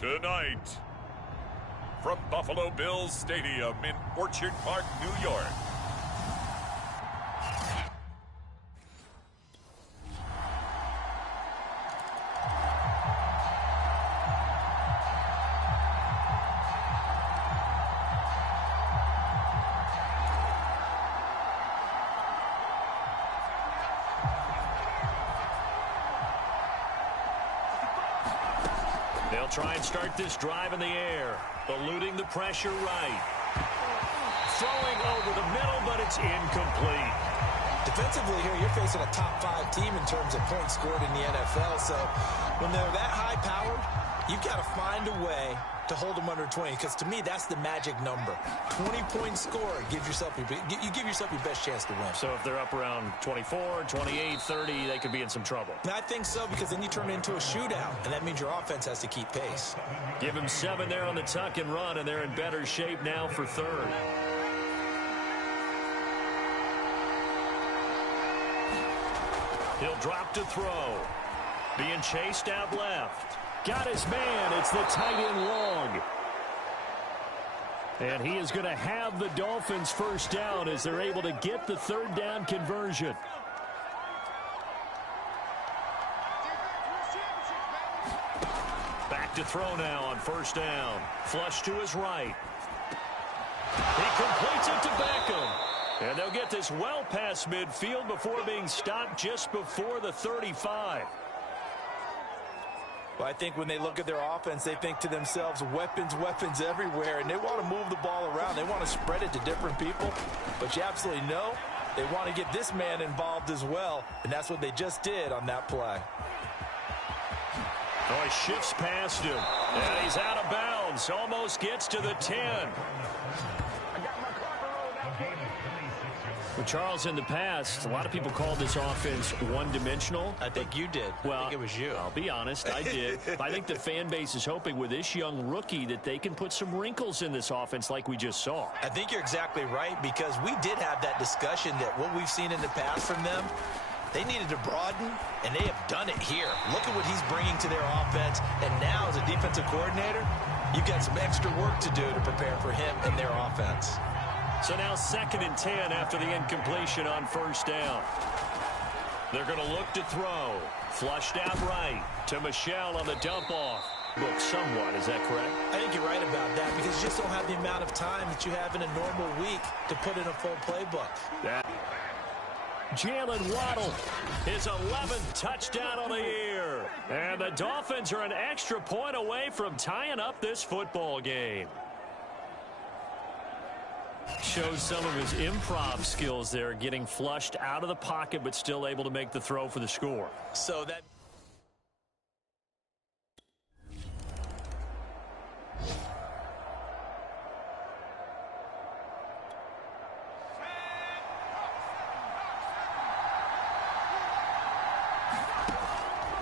Tonight, from Buffalo Bills Stadium in Orchard Park, New York. They'll try and start this drive in the air, eluding the pressure right. Throwing over the middle, but it's incomplete. Defensively here, you're facing a top-5 team in terms of points scored in the NFL. So when they're that high-powered, you've got to find a way to hold them under 20. Because to me, that's the magic number. 20 points scored, you give yourself your best chance to win. So if they're up around 24, 28, 30, they could be in some trouble. And I think so, because then you turn it into a shootout, and that means your offense has to keep pace. Give them 7 there on the tuck and run, and they're in better shape now for third. He'll drop to throw. Being chased out left. Got his man. It's the tight end long. And he is going to have the Dolphins first down as they're able to get the third down conversion. Back to throw now on first down. Flush to his right. He completes it to Beckham. And they'll get this well past midfield before being stopped just before the 35. Well, I think when they look at their offense, they think to themselves, weapons, weapons everywhere, and they want to move the ball around. They want to spread it to different people, but you absolutely know they want to get this man involved as well, and that's what they just did on that play. Oh, he shifts past him, and he's out of bounds. Almost gets to the 10. Well, Charles, in the past, a lot of people called this offense one-dimensional. I think you did. Well, I think it was you. I'll be honest, I did. I think the fan base is hoping with this young rookie that they can put some wrinkles in this offense like we just saw. I think you're exactly right, because we did have that discussion that what we've seen in the past from them, they needed to broaden, and they have done it here. Look at what he's bringing to their offense, and now as a defensive coordinator, you've got some extra work to do to prepare for him and their offense. So now 2nd and 10 after the incompletion on first down. They're going to look to throw. Flushed out right to Michel on the dump-off. Look somewhat, is that correct? I think you're right about that, because you just don't have the amount of time that you have in a normal week to put in a full playbook. Jalen Waddle, his 11th touchdown on the year. And the Dolphins are an extra point away from tying up this football game. Shows some of his improv skills there, getting flushed out of the pocket but still able to make the throw for the score. So that...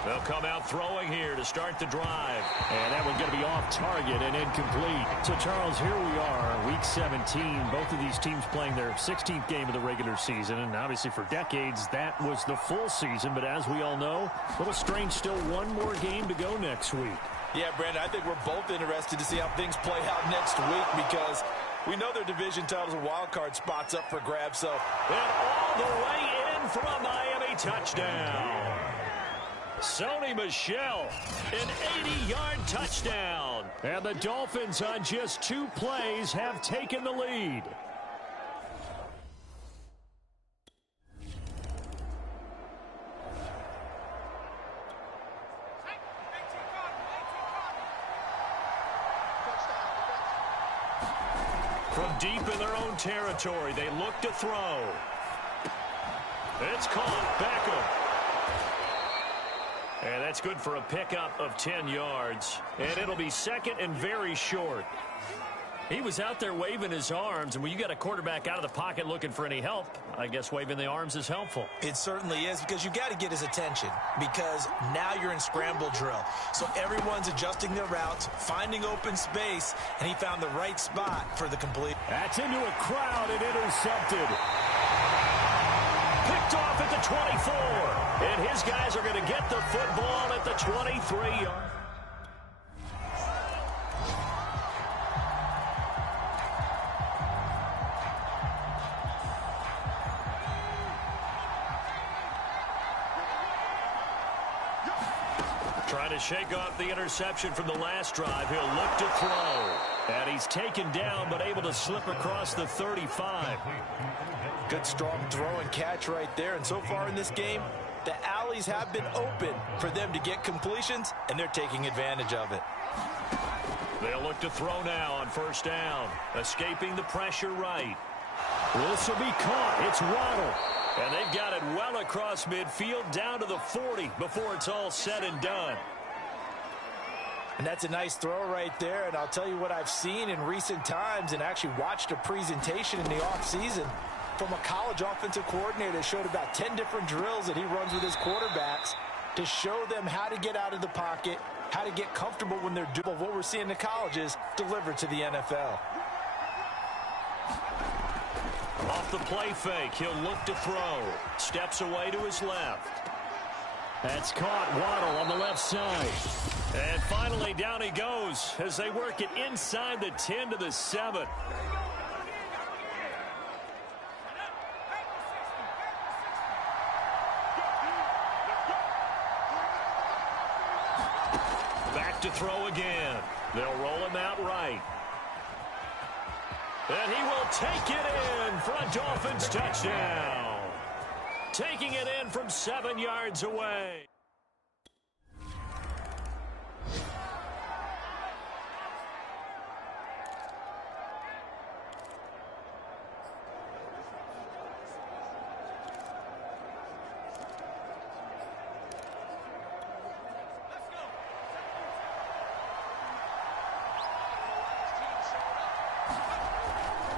They'll come out throwing here to start the drive. And that one's going to be off target and incomplete. So, Charles, here we are, Week 17. Both of these teams playing their 16th game of the regular season. And obviously for decades, that was the full season. But as we all know, a little strange, still one more game to go next week. Yeah, Brandon, I think we're both interested to see how things play out next week, because we know their division titles and wild card spots up for grabs. So, and all the way in for a Miami touchdown. Sony Michel, an 80-yard touchdown. And the Dolphins on just 2 plays have taken the lead. From deep in their own territory, they look to throw. It's caught. Beckham. And that's good for a pickup of 10 yards. And it'll be 2nd and very short. He was out there waving his arms, and when you got a quarterback out of the pocket looking for any help, I guess waving the arms is helpful. It certainly is, because you got to get his attention, because now you're in scramble drill. So everyone's adjusting their routes, finding open space, and he found the right spot for the complete. That's into a crowd and intercepted. Picked off at the 24. And his guys are going to get the football at the 23-yard. Trying to shake off the interception from the last drive. He'll look to throw. And he's taken down, but able to slip across the 35. Good, strong throw and catch right there. And so far in this game, the alleys have been open for them to get completions, and they're taking advantage of it. They'll look to throw now on first down. Escaping the pressure right. This will be caught. It's Waddle. And they've got it well across midfield down to the 40 before it's all said and done. And that's a nice throw right there. And I'll tell you what I've seen in recent times and actually watched a presentation in the offseason from a college offensive coordinator that showed about 10 different drills that he runs with his quarterbacks to show them how to get out of the pocket, how to get comfortable when they're doing what we're seeing in the colleges delivered to the NFL. Off the play fake, he'll look to throw. Steps away to his left. That's caught. Waddle on the left side. And finally down he goes as they work it inside the 10 to the 7. Back to throw again. They'll roll him out right. And he will take it in for a Dolphins touchdown. Taking it in from 7 yards away.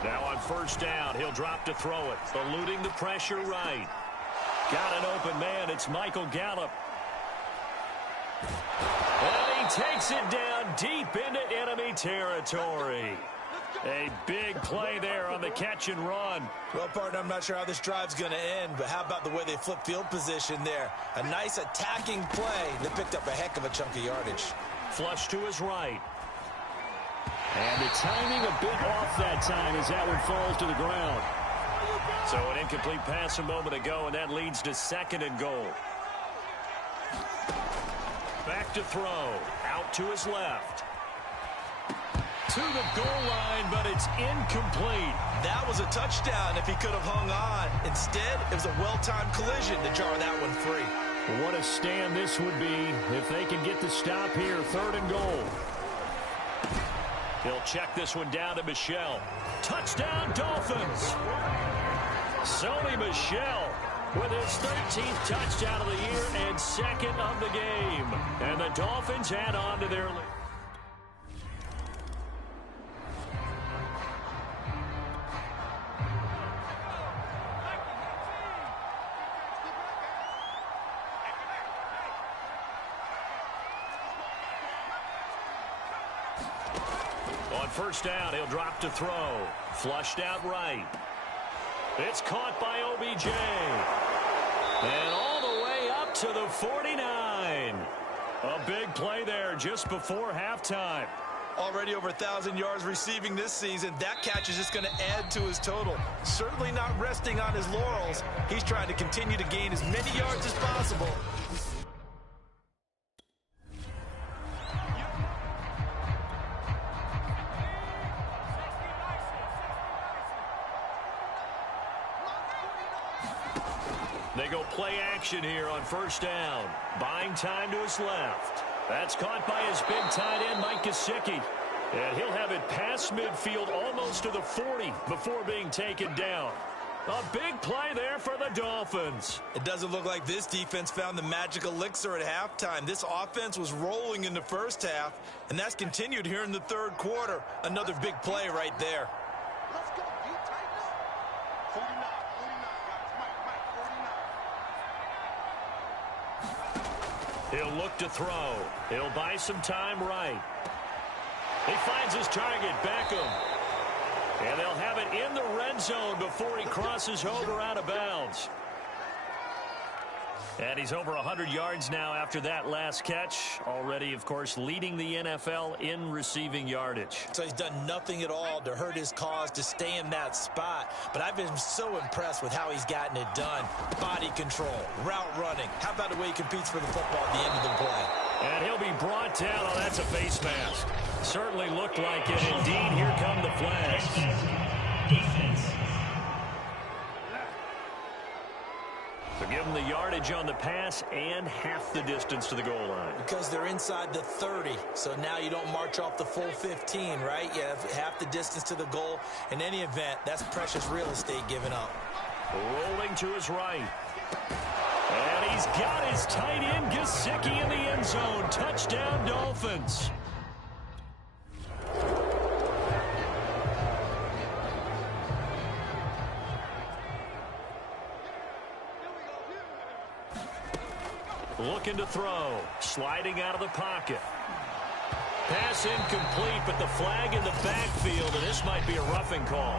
Now on first down, he'll drop to throw it. Eluding the pressure right. Got an open man. It's Michael Gallup. And he takes it down deep into enemy territory. A big play there on the catch and run. Well, partner, I'm not sure how this drive's going to end, but how about the way they flip field position there? A nice attacking play that picked up a heck of a chunk of yardage. Flush to his right. And the timing a bit off that time as that one falls to the ground. So an incomplete pass a moment ago, and that leads to 2nd and goal. Back to throw. Out to his left. To the goal line, but it's incomplete. That was a touchdown if he could have hung on. Instead, it was a well-timed collision to jar that one free. What a stand this would be if they can get the stop here. 3rd and goal. He'll check this one down to Michel. Touchdown, Dolphins. Sony Michel with his 13th touchdown of the year and 2nd of the game. And the Dolphins add on to their lead. On first down, he'll drop to throw. Flushed out right. It's caught by OBJ. And all the way up to the 49. A big play there just before halftime. Already over 1,000 yards receiving this season. That catch is just going to add to his total. Certainly not resting on his laurels. He's trying to continue to gain as many yards as possible. They go play action here on first down. Buying time to his left. That's caught by his big tight end, Mike Gesicki. And he'll have it past midfield almost to the 40 before being taken down. A big play there for the Dolphins. It doesn't look like this defense found the magic elixir at halftime. This offense was rolling in the first half, and that's continued here in the 3rd quarter. Another big play right there. Let's go. You tighten up. 49, guys. Mike, 49. He'll look to throw. He'll buy some time right. He finds his target, Beckham. And they'll have it in the red zone before he crosses over out of bounds. And he's over 100 yards now after that last catch. Already, of course, leading the NFL in receiving yardage. So he's done nothing at all to hurt his cause to stay in that spot. But I've been so impressed with how he's gotten it done. Body control, route running. How about the way he competes for the football at the end of the play? And he'll be brought down. Oh, that's a face mask. Certainly looked like it. Indeed, here come the flags. Defense. So give them the yardage on the pass and half the distance to the goal line. Because they're inside the 30, so now you don't march off the full 15, right? You have half the distance to the goal. In any event, that's precious real estate given up. Rolling to his right. And he's got his tight end, Gesicki, in the end zone. Touchdown, Dolphins. Looking to throw. Sliding out of the pocket. Pass incomplete, but the flag in the backfield, and this might be a roughing call.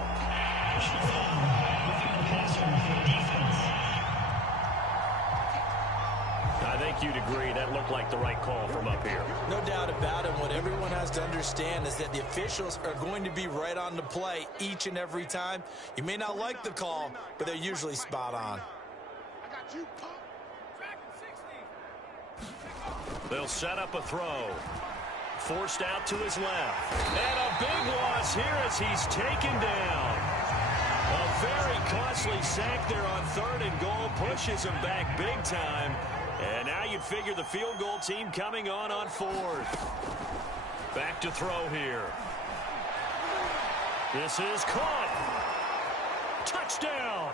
I think you'd agree that looked like the right call from up here. No doubt about it. What everyone has to understand is that the officials are going to be right on the play each and every time. You may not like the call, but they're usually spot on. I got you, punk. They'll set up a throw. Forced out to his left. And a big loss here as he's taken down. A very costly sack there on 3rd and goal. Pushes him back big time. And now you'd figure the field goal team coming on 4th. Back to throw here. This is caught. Touchdown.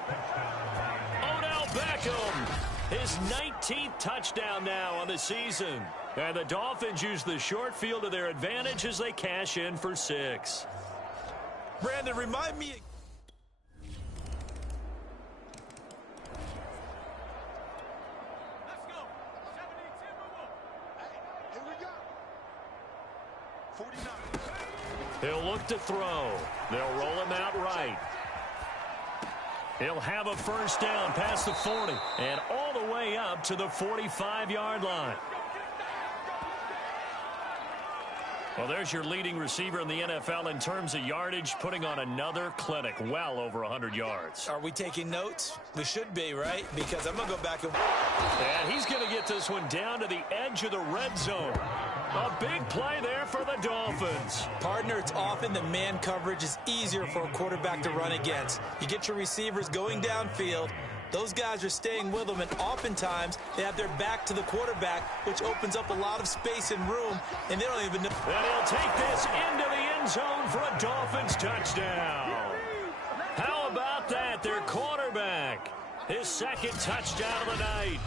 Odell Beckham. His 19th touchdown now on the season. And the Dolphins use the short field to their advantage as they cash in for 6. Brandon, remind me. Let's go. 72. Hey, here we go. 49. He'll look to throw. They'll roll him out right. He'll have a first down past the 40 and all the way up to the 45-yard line. Well, there's your leading receiver in the NFL in terms of yardage, putting on another clinic, well over 100 yards. Are we taking notes? We should be, right? Because I'm going to go back and... And he's going to get this one down to the edge of the red zone. A big play there for the Dolphins. Partner, it's often the man coverage is easier for a quarterback to run against. You get your receivers going downfield. Those guys are staying with them, and oftentimes they have their back to the quarterback, which opens up a lot of space and room, and they don't even know. And he'll take this into the end zone for a Dolphins touchdown. How about that? Their quarterback. His 2nd touchdown of the night.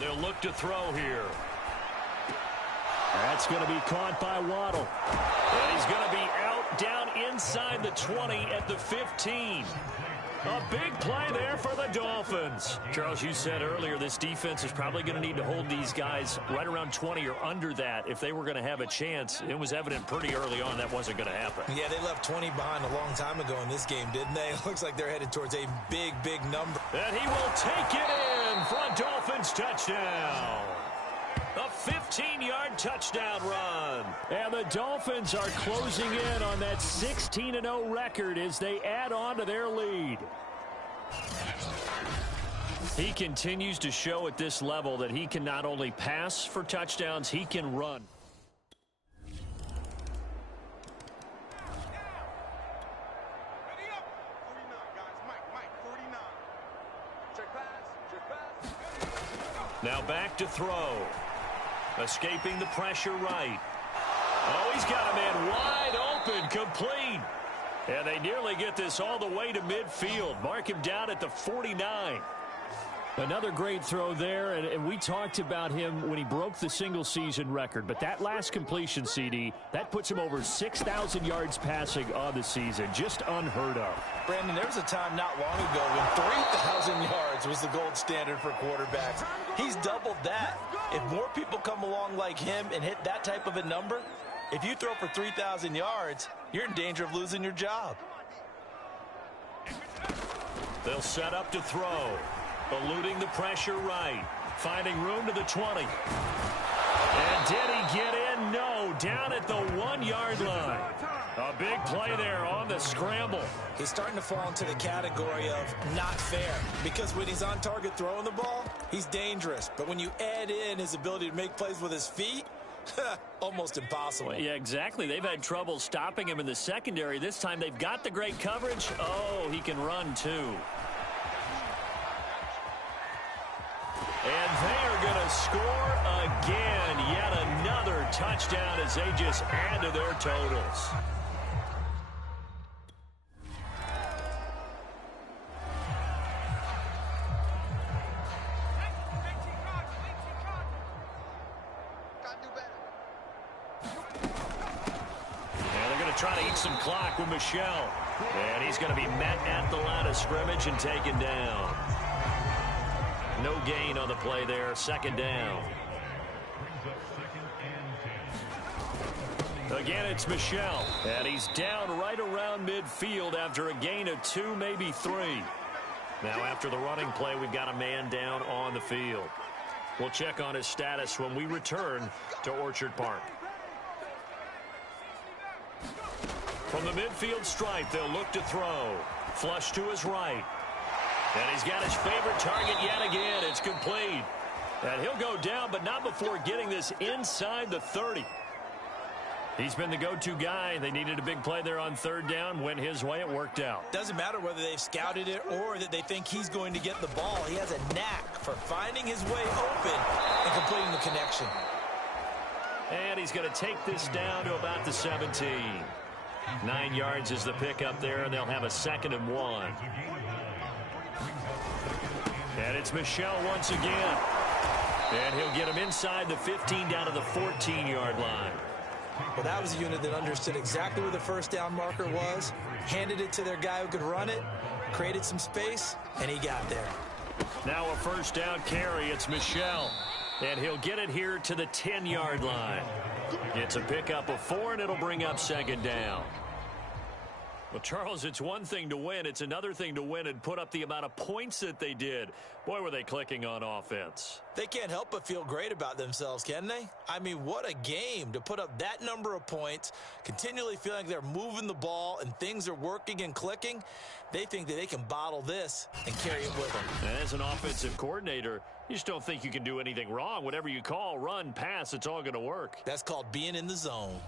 They'll look to throw here. That's going to be caught by Waddle. And he's going to be out down inside the 20 at the 15. A big play there for the Dolphins. Charles, you said earlier this defense is probably going to need to hold these guys right around 20 or under that if they were going to have a chance. It was evident pretty early on that wasn't going to happen. Yeah, they left 20 behind a long time ago in this game, didn't they? It looks like they're headed towards a big, big number. And he will take it in for a Dolphins touchdown. A 15-yard touchdown run. And the Dolphins are closing in on that 16-0 record as they add on to their lead. He continues to show at this level that he can not only pass for touchdowns, he can run. Now back to throw. Escaping the pressure right. Oh, he's got a man wide open, complete. And they nearly get this all the way to midfield. Mark him down at the 49. Another great throw there, and we talked about him when he broke the single-season record. But that last completion, CD, that puts him over 6,000 yards passing on the season. Just unheard of. Brandon, there was a time not long ago when 3,000 yards was the gold standard for quarterbacks. He's doubled that. If more people come along like him and hit that type of a number, if you throw for 3,000 yards, you're in danger of losing your job. They'll set up to throw. Eluding the pressure right. Finding room to the 20. did he get in? No, down at the 1-yard line. A big play there on the scramble. He's starting to fall into the category of not fair, because when he's on target throwing the ball, he's dangerous. But when you add in his ability to make plays with his feet, almost impossible. Yeah, exactly. They've had trouble stopping him in the secondary. This time they've got the great coverage. Oh, he can run too. And they are going to score again. Yet another touchdown as they just add to their totals. Trying to eat some clock with Michelle. And he's going to be met at the line of scrimmage and taken down. No gain on the play there. Second down. Again, it's Michelle. And he's down right around midfield after a gain of 2, maybe 3. Now, after the running play, we've got a man down on the field. We'll check on his status when we return to Orchard Park. From the midfield stripe, they'll look to throw. Flush to his right. And he's got his favorite target yet again. It's complete. And he'll go down, but not before getting this inside the 30. He's been the go-to guy. They needed a big play there on third down. Went his way. It worked out. Doesn't matter whether they've scouted it or that they think he's going to get the ball. He has a knack for finding his way open and completing the connection. And he's going to take this down to about the 17. 9 yards is the pickup there, and they'll have a 2nd and 1. And it's Michelle once again. And he'll get him inside the 15 down to the 14-yard line. Well, that was a unit that understood exactly where the first down marker was, handed it to their guy who could run it, created some space, and he got there. Now a first down carry. It's Michelle. And he'll get it here to the 10-yard line. It's a pickup of 4, and it'll bring up 2nd down. Well, Charles, it's one thing to win. It's another thing to win and put up the amount of points that they did. Boy, were they clicking on offense. They can't help but feel great about themselves, can they? I mean, what a game to put up that number of points, continually feeling like they're moving the ball and things are working and clicking. They think that they can bottle this and carry it with them. And as an offensive coordinator, you just don't think you can do anything wrong. Whatever you call, run, pass, it's all going to work. That's called being in the zone.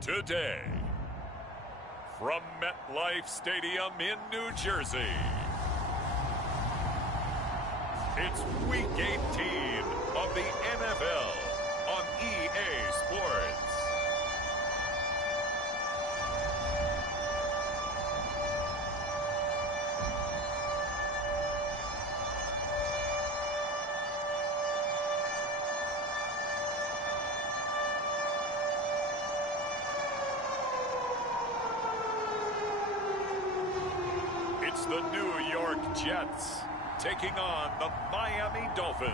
Today, from MetLife Stadium in New Jersey, It's Week 18 of the NFL on EA Sports. It's the New York Jets taking on the Miami Dolphins.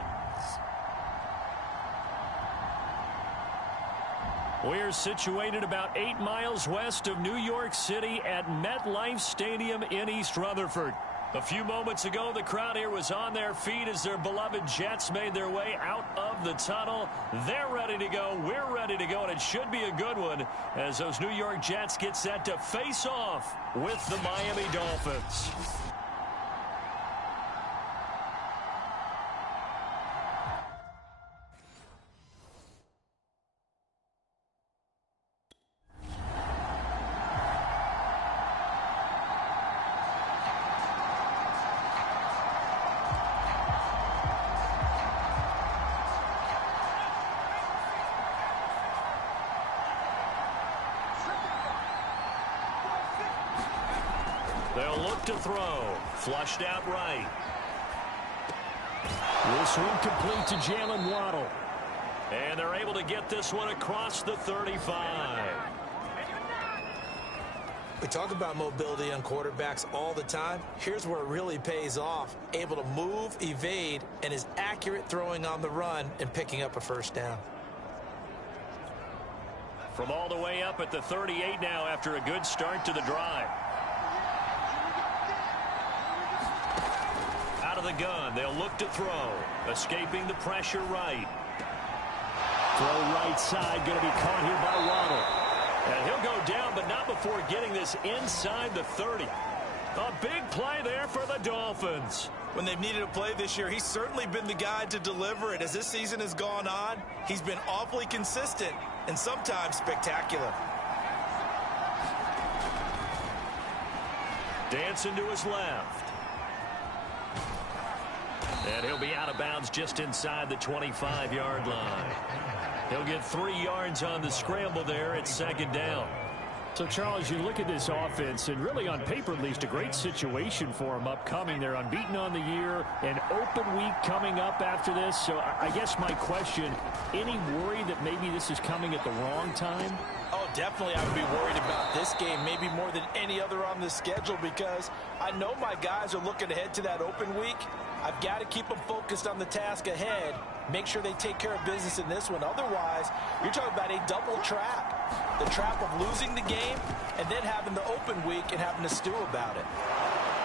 We're situated about 8 miles west of New York City at MetLife Stadium in East Rutherford. A few moments ago, the crowd here was on their feet as their beloved Jets made their way out of the tunnel. They're ready to go. We're ready to go, and it should be a good one as those New York Jets get set to face off with the Miami Dolphins. They'll look to throw. Flushed out right. This one complete to Jalen Waddle. And they're able to get this one across the 35. We talk about mobility on quarterbacks all the time. Here's where it really pays off. Able to move, evade, and is accurate throwing on the run and picking up a first down. From all the way up at the 38 now after a good start to the drive. Out of the gun, they'll look to throw. Escaping the pressure right. Throw right side, going to be caught here by Waddle. And he'll go down, but not before getting this inside the 30. A big play there for the Dolphins. When they've needed a play this year, he's certainly been the guy to deliver it. As this season has gone on, he's been awfully consistent and sometimes spectacular. Dancing to his left. And he'll be out of bounds just inside the 25-yard line. He'll get 3 yards on the scramble there at second down. So, Charles, you look at this offense, and really on paper at least a great situation for them upcoming. They're unbeaten on the year, an open week coming up after this. So I guess my question, any worry that maybe this is coming at the wrong time? Oh, definitely I would be worried about this game, maybe more than any other on the schedule, because I know my guys are looking ahead to that open week. I've got to keep them focused on the task ahead, make sure they take care of business in this one. Otherwise, you're talking about a double trap. The trap of losing the game and then having the open week and having to stew about it.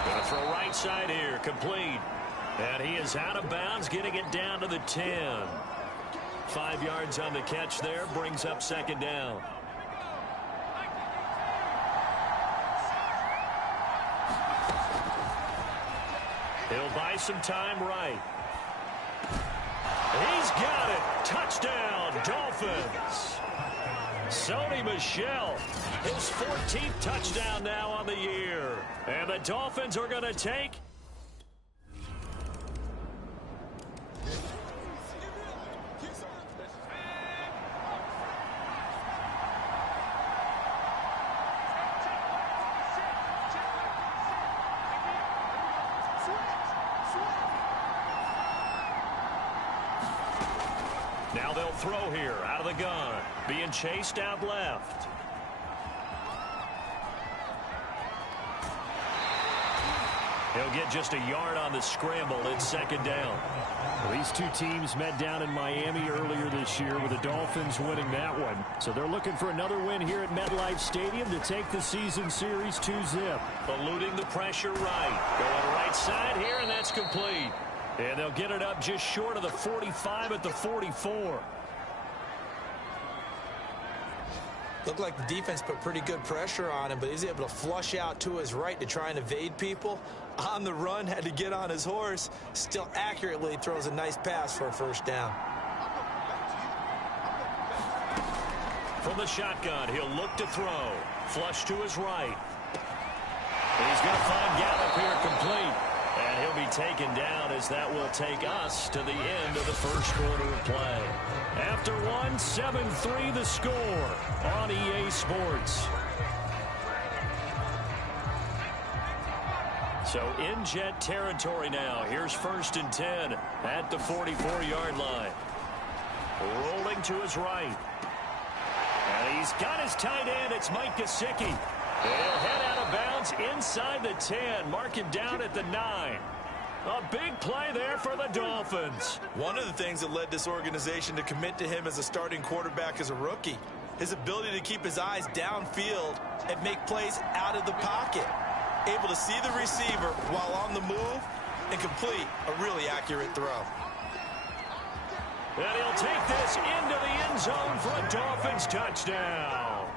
Going to throw right side here, complete. And he is out of bounds, getting it down to the 10. 5 yards on the catch there, brings up second down. He'll buy some time right. He's got it. Touchdown, Dolphins. Sony Michel, his 14th touchdown now on the year. And the Dolphins are going to take. Now they'll throw here out of the gun. Being chased out left. He'll get just a yard on the scramble. It's second down. Well, these two teams met down in Miami earlier this year with the Dolphins winning that one. So they're looking for another win here at MetLife Stadium to take the season series 2-zip. Eluding the pressure right. Going right side here, and that's complete. And they'll get it up just short of the 45 at the 44. Looked like the defense put pretty good pressure on him, but he's able to flush out to his right to try and evade people. On the run, had to get on his horse. Still accurately throws a nice pass for a first down. From the shotgun, he'll look to throw. Flush to his right. He's going to find Gallup here complete. And And he'll be taken down as that will take us to the end of the first quarter of play. After one, 7-3 the score on EA Sports. So in Jet territory now. Here's 1st and 10 at the 44-yard line. Rolling to his right. And he's got his tight end. It's Mike Gesicki. He'll head out of bounds inside the 10. Mark him down at the 9. A big play there for the Dolphins. One of the things that led this organization to commit to him as a starting quarterback as a rookie, his ability to keep his eyes downfield and make plays out of the pocket. Able to see the receiver while on the move and complete a really accurate throw. And he'll take this into the end zone for a Dolphins touchdown.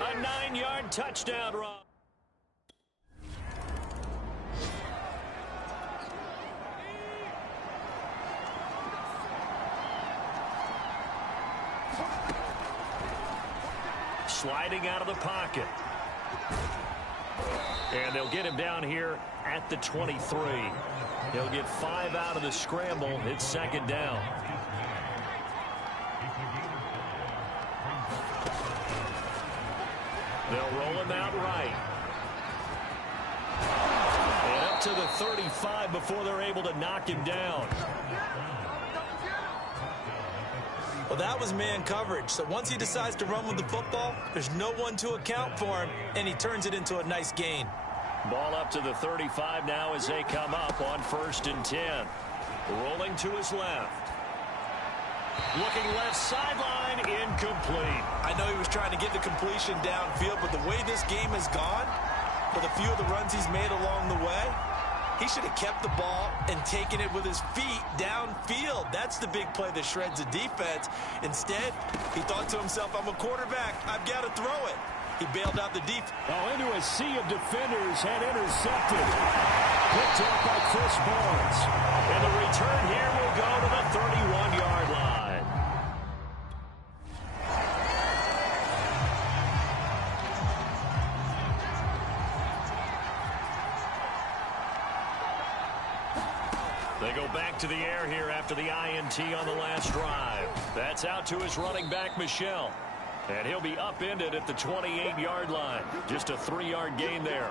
A 9-yard touchdown run. Sliding out of the pocket. And they'll get him down here at the 23. He'll get 5 out of the scramble. It's 2nd down. They'll roll him out right. And up to the 35 before they're able to knock him down. Well, that was man coverage. So once he decides to run with the football, there's no one to account for him, and he turns it into a nice gain. Ball up to the 35 now as they come up on 1st and 10. Rolling to his left. Looking left sideline, incomplete. I know he was trying to get the completion downfield, but the way this game has gone, with a few of the runs he's made along the way, he should have kept the ball and taken it with his feet downfield. That's the big play that shreds the defense. Instead, he thought to himself, I'm a quarterback. I've got to throw it. He bailed out the defense. Oh, into a sea of defenders and intercepted. Picked up by Chris Barnes. And the return here will go to the 31-yard line. They go back to the air here after the INT on the last drive. That's out to his running back, Michel. And he'll be upended at the 28-yard line. Just a 3-yard gain there.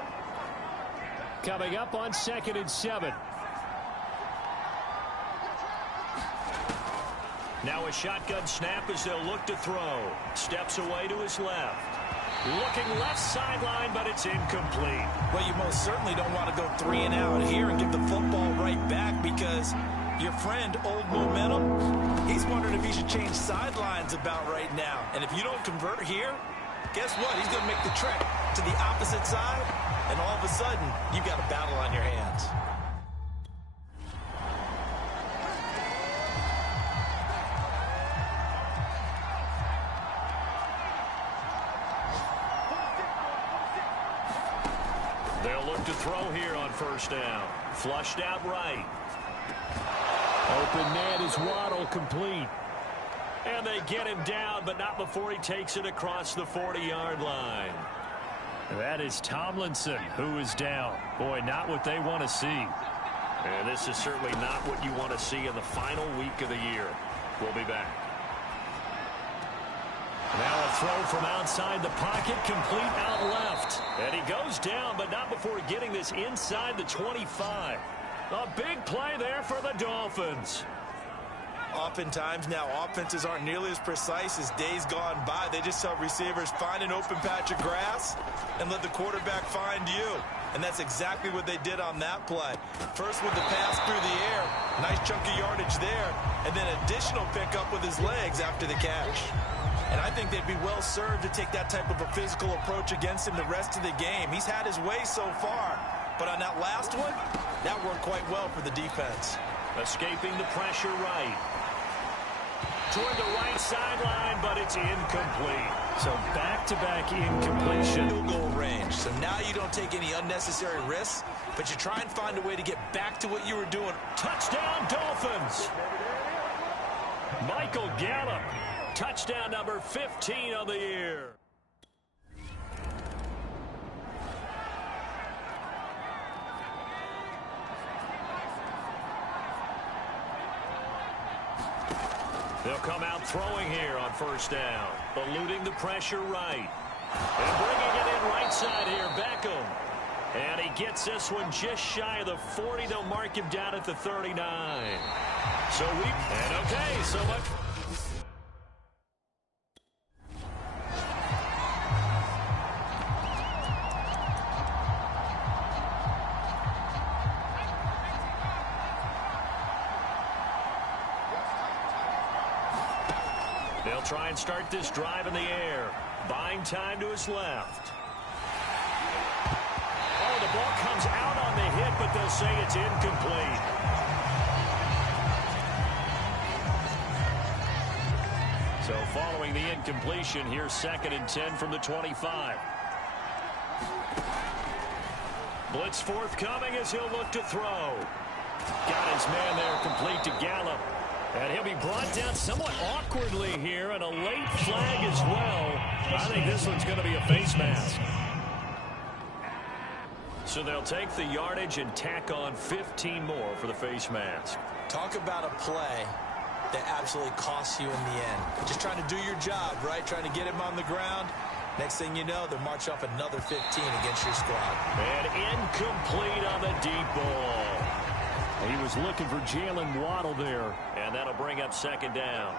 Coming up on 2nd and 7. Now a shotgun snap as they'll look to throw. Steps away to his left. Looking left sideline, but it's incomplete. Well, you most certainly don't want to go 3 and out here and give the football right back because your friend, Old Momentum, he's wondering if he should change sidelines about right now. And if you don't convert here, guess what? He's going to make the trek to the opposite side, and all of a sudden, you've got a battle on your hands. They'll look to throw here on 1st down. Flushed out right. Open man is Waddle, complete. And they get him down, but not before he takes it across the 40-yard line. That is Tomlinson who is down. Boy, not what they want to see. And this is certainly not what you want to see in the final week of the year. We'll be back. Now a throw from outside the pocket, complete out left. And he goes down, but not before getting this inside the 25. A big play there for the Dolphins. Oftentimes now, offenses aren't nearly as precise as days gone by. They just tell receivers, find an open patch of grass and let the quarterback find you. And that's exactly what they did on that play. First with the pass through the air, nice chunk of yardage there, and then additional pickup with his legs after the catch. And I think they'd be well served to take that type of a physical approach against him the rest of the game. He's had his way so far, but on that last one, that worked quite well for the defense. Escaping the pressure right. Toward the right sideline, but it's incomplete. So back-to-back incompletion. Field goal range. So now you don't take any unnecessary risks, but you try and find a way to get back to what you were doing. Touchdown, Dolphins! Michael Gallup. Touchdown number 15 on the year. out throwing here on first down. Eluding the pressure right. And bringing it in right side here, Beckham. And he gets this one just shy of the 40. They'll mark him down at the 39. So much. They'll try and start this drive in the air. Buying time to his left. Oh, the ball comes out on the hit, but they'll say it's incomplete. So following the incompletion, here's 2nd and 10 from the 25. Blitz forthcoming as he'll look to throw. Got his man there complete to Gallup. And he'll be brought down somewhat awkwardly here, and a late flag as well. I think this one's going to be a face mask. So they'll take the yardage and tack on 15 more for the face mask. Talk about a play that absolutely costs you in the end. Just trying to do your job, right? Trying to get him on the ground. Next thing you know, they'll march off another 15 against your squad. And incomplete on the deep ball. He was looking for Jalen Waddle there, and that'll bring up 2nd down.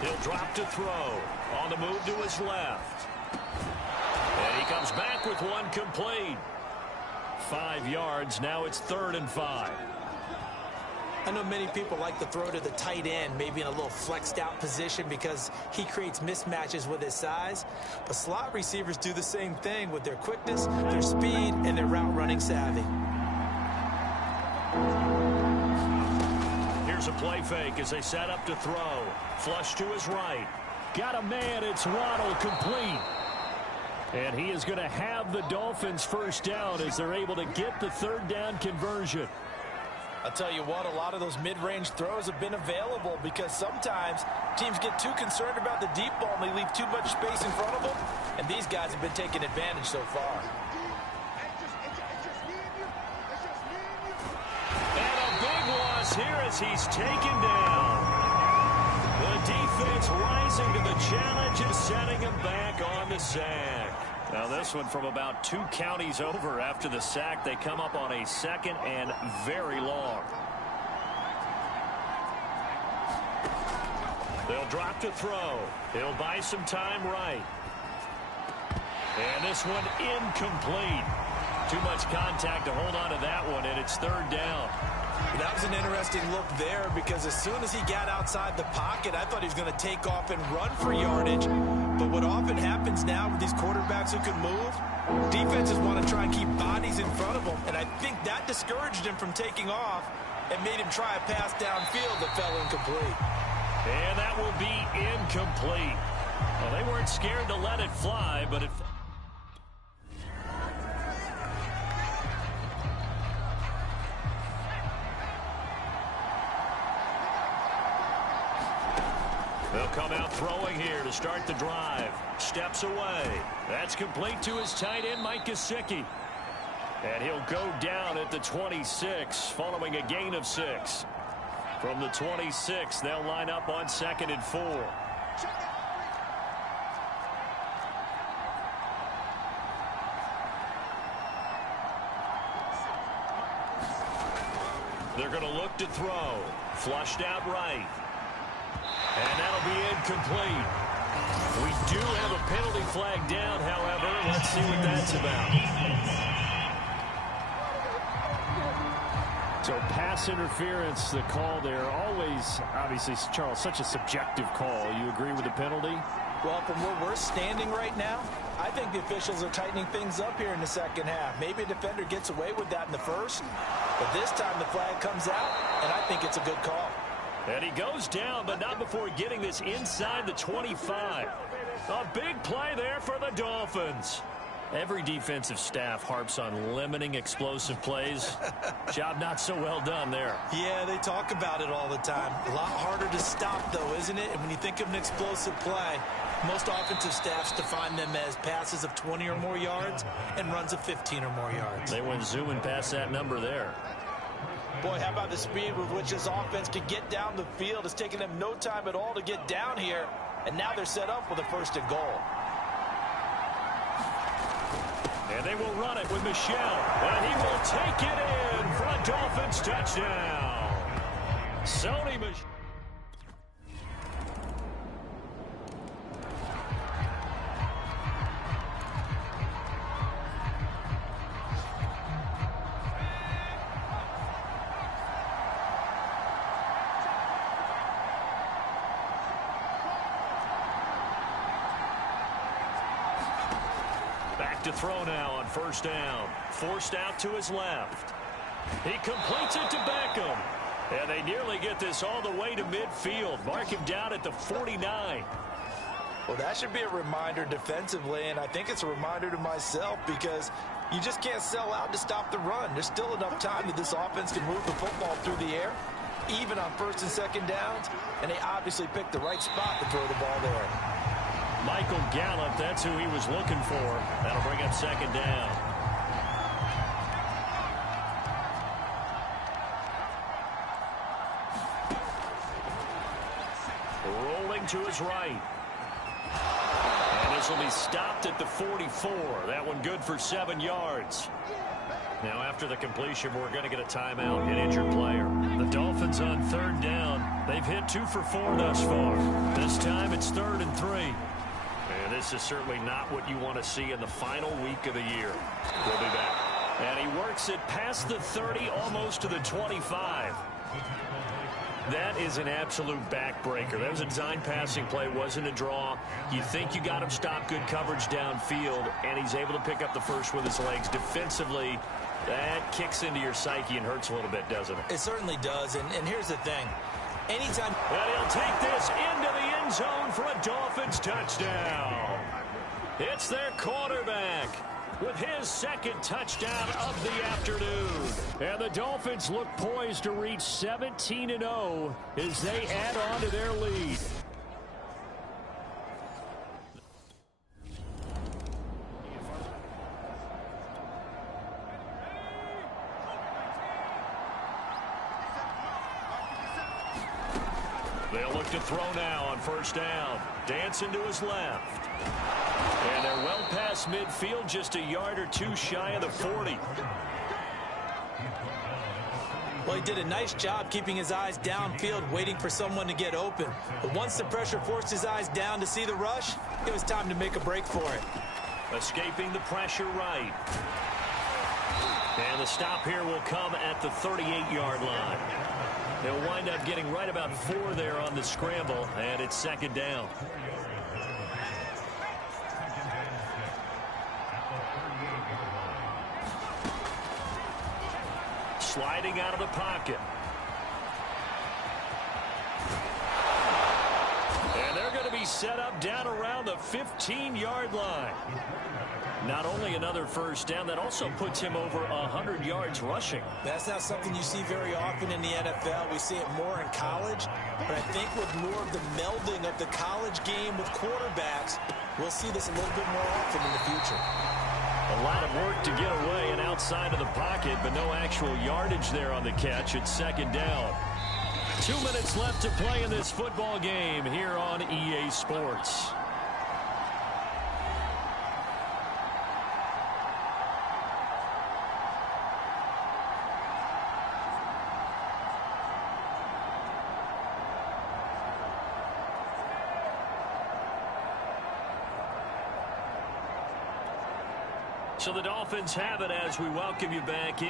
He'll drop to throw. On the move to his left. And he comes back with one complete. 5 yards. Now it's 3rd and 5. I know many people like to throw to the tight end, maybe in a little flexed out position because he creates mismatches with his size. But slot receivers do the same thing with their quickness, their speed, and their route running savvy. Here's a play fake as they set up to throw. Flush to his right. Got a man. It's Waddle, complete. And he is going to have the Dolphins first down as they're able to get the 3rd down conversion. I'll tell you what, a lot of those mid-range throws have been available because sometimes teams get too concerned about the deep ball and they leave too much space in front of them. And these guys have been taking advantage so far. And a big loss here as he's taken down. The defense rising to the challenge and setting him back on the sack. Now this one from about 2 counties over after the sack. They come up on a 2nd and very long. They'll drop to throw. He'll buy some time right. And this one incomplete. Too much contact to hold on to that one, and it's 3rd down. That was an interesting look there because as soon as he got outside the pocket, I thought he was going to take off and run for yardage. But what often happens now with these quarterbacks who can move, defenses want to try and keep bodies in front of them. And I think that discouraged him from taking off and made him try a pass downfield that fell incomplete. And that will be incomplete. Well, they weren't scared to let it fly, but it... They'll come out throwing here to start the drive. Steps away. That's complete to his tight end, Mike Gesicki. And he'll go down at the 26 following a gain of 6. From the 26, they'll line up on 2nd and 4. They're going to look to throw. Flushed out right. And that'll be incomplete. We do have a penalty flag down, however. Let's see what that's about. So pass interference, the call there. Always, obviously, Charles, such a subjective call. You agree with the penalty? Well, from where we're standing right now, I think the officials are tightening things up here in the 2nd half. Maybe a defender gets away with that in the 1st, but this time the flag comes out, and I think it's a good call. And he goes down, but not before getting this inside the 25. A big play there for the Dolphins. Every defensive staff harps on limiting explosive plays. Job not so well done there. Yeah, they talk about it all the time. A lot harder to stop, though, isn't it? And when you think of an explosive play, most offensive staffs define them as passes of 20 or more yards and runs of 15 or more yards. They went zooming past that number there. Boy, how about the speed with which this offense can get down the field? It's taken them no time at all to get down here, and now they're set up for the 1st and goal. And they will run it with Michel, and he will take it in for a Dolphins touchdown. Sony Michel. Back to throw now on 1st down. Forced out to his left. He completes it to Beckham. And they nearly get this all the way to midfield. Mark him down at the 49. Well, that should be a reminder defensively, and I think it's a reminder to myself because you just can't sell out to stop the run. There's still enough time that this offense can move the football through the air, even on 1st and 2nd downs, and they obviously picked the right spot to throw the ball there. Michael Gallup, that's who he was looking for. That'll bring up 2nd down. Rolling to his right. And this will be stopped at the 44. That one good for 7 yards. Now after the completion, we're going to get a timeout, an injured player. The Dolphins on 3rd down. They've hit 2 for 4 thus far. This time it's 3rd and 3. And this is certainly not what you want to see in the final week of the year. We'll be back. And he works it past the 30, almost to the 25. That is an absolute backbreaker. That was a design passing play, wasn't a draw. You think you got him stopped, good coverage downfield, and he's able to pick up the first with his legs. Defensively, that kicks into your psyche and hurts a little bit, doesn't it? It certainly does, and here's the thing. Anytime... And he'll take this into the end zone for a Dolphins touchdown. It's their quarterback with his 2nd touchdown of the afternoon. And the Dolphins look poised to reach 17-0 as they add on to their lead. They'll look to throw now on 1st down. Dancing to his left. And they're well past midfield, just a yard or 2 shy of the 40. Well, he did a nice job keeping his eyes downfield, waiting for someone to get open. But once the pressure forced his eyes down to see the rush, it was time to make a break for it. Escaping the pressure right. And the stop here will come at the 38-yard line. They'll wind up getting right about 4 there on the scramble, and it's 2nd down. Sliding out of the pocket. And they're going to be set up down around the 15-yard line. Not only another 1st down, that also puts him over 100 yards rushing. That's not something you see very often in the NFL. We see it more in college. But I think with more of the melding of the college game with quarterbacks, we'll see this a little bit more often in the future. A lot of work to get away and outside of the pocket, but no actual yardage there on the catch. It's 2nd down. 2 minutes left to play in this football game here on EA Sports. So the Dolphins have it as we welcome you back in.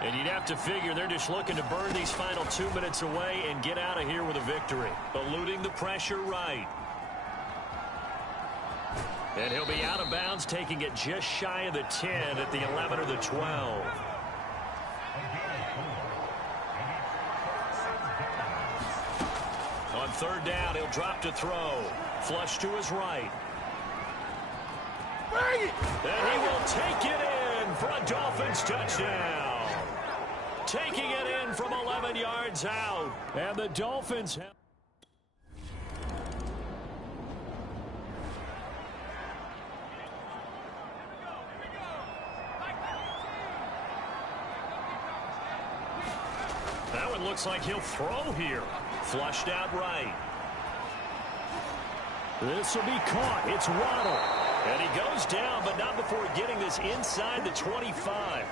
And you'd have to figure they're just looking to burn these final 2 minutes away and get out of here with a victory. Eluding the pressure right. And he'll be out of bounds, taking it just shy of the 10 at the 11 or the 12. On 3rd down, he'll drop to throw. Flush to his right. And he will take it in for a Dolphins touchdown. Taking it in from 11 yards out. And the Dolphins have... and looks like he'll throw here. Flushed out right. This will be caught. It's Waddle. And he goes down, but not before getting this inside the 25.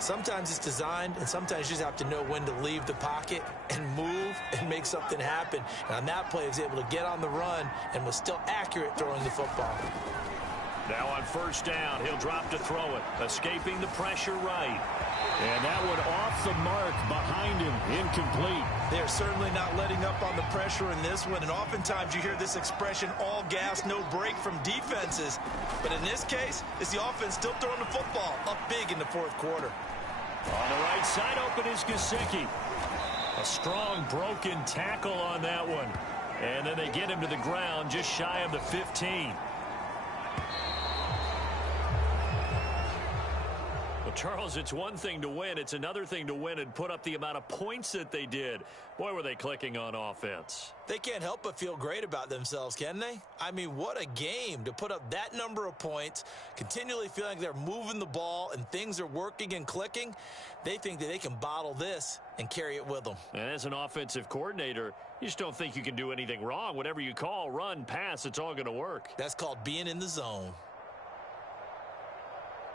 Sometimes it's designed, and sometimes you just have to know when to leave the pocket and move and make something happen. And on that play, he was able to get on the run and was still accurate throwing the football. Now on first down, he'll drop to throw it, escaping the pressure right. And that one off the mark behind him, incomplete. They're certainly not letting up on the pressure in this one, and oftentimes you hear this expression, all gas, no break from defenses. But in this case, it's the offense still throwing the football up big in the fourth quarter. On the right side, open is Gesicki. A strong broken tackle on that one. And then they get him to the ground just shy of the 15. Well, Charles, it's one thing to win. It's another thing to win and put up the amount of points that they did. Boy, were they clicking on offense. They can't help but feel great about themselves, can they? I mean, what a game to put up that number of points, continually feeling like they're moving the ball and things are working and clicking. They think that they can bottle this and carry it with them. And as an offensive coordinator, you just don't think you can do anything wrong. Whatever you call, run, pass, it's all going to work. That's called being in the zone.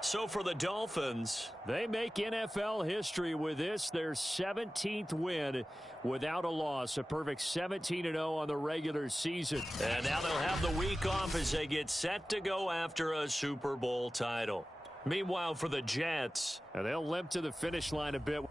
So for the Dolphins, they make NFL history with this, their 17th win without a loss. A perfect 17-0 on the regular season. And now they'll have the week off as they get set to go after a Super Bowl title. Meanwhile, for the Jets, they'll limp to the finish line a bit.